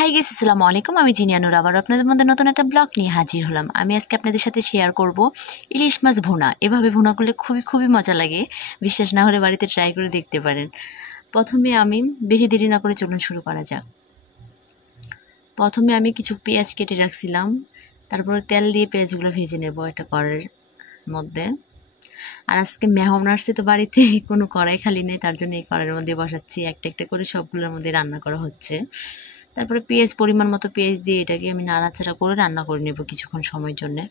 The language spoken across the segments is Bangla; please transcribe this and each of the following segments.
হাই গাইস, আসসালামু আলাইকুম। আমি জিনিয়ানুর আবার আপনাদের মধ্যে নতুন একটা ব্লগ নিয়ে হাজির হলাম। আমি আজকে আপনাদের সাথে শেয়ার করব ইলিশ মাছ ভুনা। এভাবে ভুনা করলে খুবই মজা লাগে। বিশ্বাস না হলে বাড়িতে ট্রাই করে দেখতে পারেন। প্রথমে আমি বেশি দেরি না করে চলুন শুরু করা যাক। প্রথমে আমি কিছু পেঁয়াজ কেটে রাখছিলাম, তারপরে তেল দিয়ে পেঁয়াজগুলো ভেজে নেব একটা কড়াইয়ের মধ্যে। আর আজকে মেহমান আসছে তো বাড়িতে, কোনো কড়াই খালি নেই, তার জন্য এই কড়াইয়ের মধ্যে বসাচ্ছি। একটা একটা করে সবগুলোর মধ্যে রান্না করা হচ্ছে। তারপরে পেঁয়াজ, পরিমাণ মতো পেঁয়াজ দিয়ে এটাকে আমি নাড়াচাড়া করে রান্না করে নেব কিছুক্ষণ সময়ের জন্যে।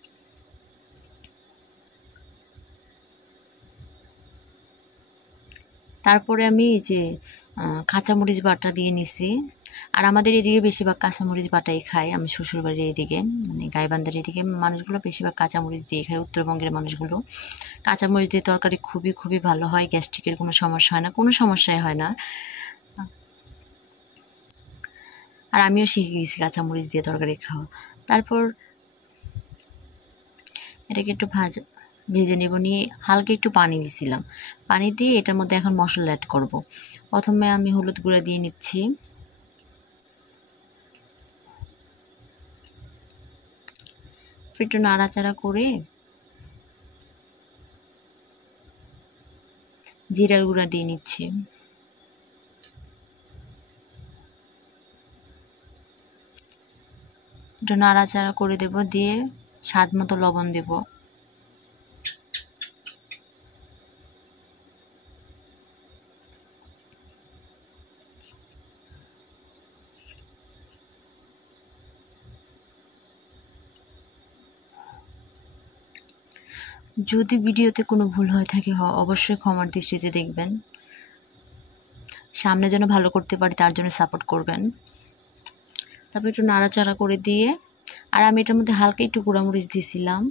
তারপরে আমি এই যে কাঁচামরিচ বাটা দিয়ে নিছি। আর আমাদের এদিকে বেশিরভাগ কাঁচামরিচ বাটাই খায়। আমি শ্বশুরবাড়ির এদিকে মানে গাইবান্ধার এদিকে মানুষগুলো বেশিরভাগ কাঁচামরিচ দিয়ে খায়। উত্তরবঙ্গের মানুষগুলো কাঁচামরিচ দিয়ে তরকারি খুবই ভালো হয়। গ্যাস্ট্রিকের কোনো সমস্যা হয় না, কোনো সমস্যাই হয় না। আর আমিও শিখে গেছি কাঁচামরিচ দিয়ে তরকারি খাওয়া। তারপর এটাকে একটু ভেজে নেব, নিয়ে হালকা একটু পানি দিছিলাম। পানি দিয়ে এটার মধ্যে এখন মশলা অ্যাড করব। প্রথমে আমি হলুদ গুঁড়া দিয়ে নিচ্ছি, একটু নাড়াচাড়া করে জিরার গুঁড়া দিয়ে নিচ্ছি। একটু নাড়াচাড়া করে দেব, দিয়ে স্বাদ মতো লবণ দেব। যদি ভিডিওতে কোনো ভুল হয়ে থাকে অবশ্যই ক্ষমার দৃষ্টিতে দেখবেন। সামনে যেন ভালো করতে পারি তার জন্য সাপোর্ট করবেন। তারপর একটু নাড়াচাড়া করে দিয়ে, আর আমি এটার মধ্যে হালকা একটু গুঁড়ামরিচ দিয়েছিলাম।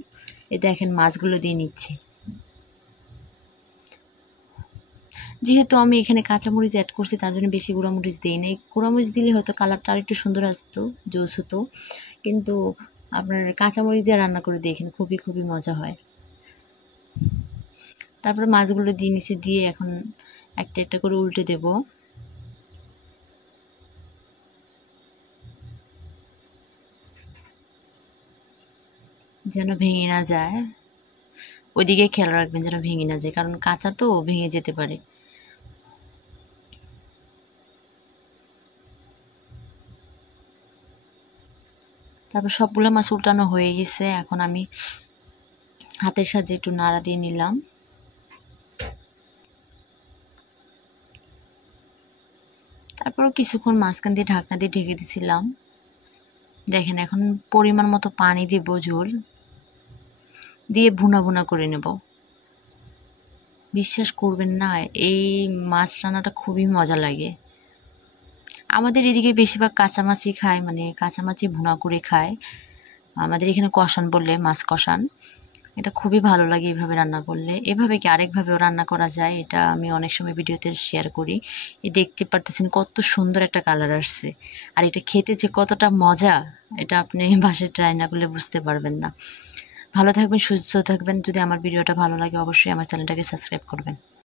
এই দেখেন মাছগুলো দিয়ে নিচ্ছি। যেহেতু আমি এখানে কাঁচামরিচ অ্যাড করছি তার জন্য বেশি গুঁড়ামরিচ দিই না। গুঁড়ামরিচ দিলে হয়তো কালারটা আর একটু সুন্দর আসতো, জোস হতো, কিন্তু আপনার কাঁচামরিচ দিয়ে রান্না করে দেখেন খুবই মজা হয়। তারপরে মাছগুলো দিয়ে নিচে দিয়ে এখন একটা একটা করে উল্টে দেব। যেন ভেঙে না যায়, ওইদিকে খেয়াল রাখবেন যেন ভেঙে না যায়, কারণ কাঁচা তো ভেঙে যেতে পারে। তারপর সবগুলো মাছ উল্টানো হয়ে গেছে। এখন আমি হাতের সাহায্যে একটু নাড়া দিয়ে নিলাম। তারপরও কিছুক্ষণ মাঝখান দিয়ে ঢাকনা দিয়ে ঢেকে দিয়েছিলাম। দেখেন এখন পরিমাণ মতো পানি দিব, ঝোল দিয়ে ভুনা করে নেব। বিশ্বাস করবেন না, এই মাছ রান্নাটা খুবই মজা লাগে। আমাদের এদিকে বেশিরভাগ কাঁচা মাছই খায়, মানে কাঁচা মাছই ভুনা করে খায়। আমাদের এখানে কষান বললে, মাছ কষান। এটা খুবই ভালো লাগে এইভাবে রান্না করলে। এভাবে কি আরেকভাবেও রান্না করা যায়, এটা আমি অনেক সময় ভিডিওতে শেয়ার করি। এই দেখতে পারতেছেন কত সুন্দর একটা কালার আসছে। আর এটা খেতে যে কতটা মজা, এটা আপনি বাসায় ট্রাই না করলে বুঝতে পারবেন না। ভালো থাকবেন, সুস্থ থাকবেন। যদি আমার ভিডিওটা ভালো লাগে অবশ্যই আমার চ্যানেলটাকে সাবস্ক্রাইব করবেন।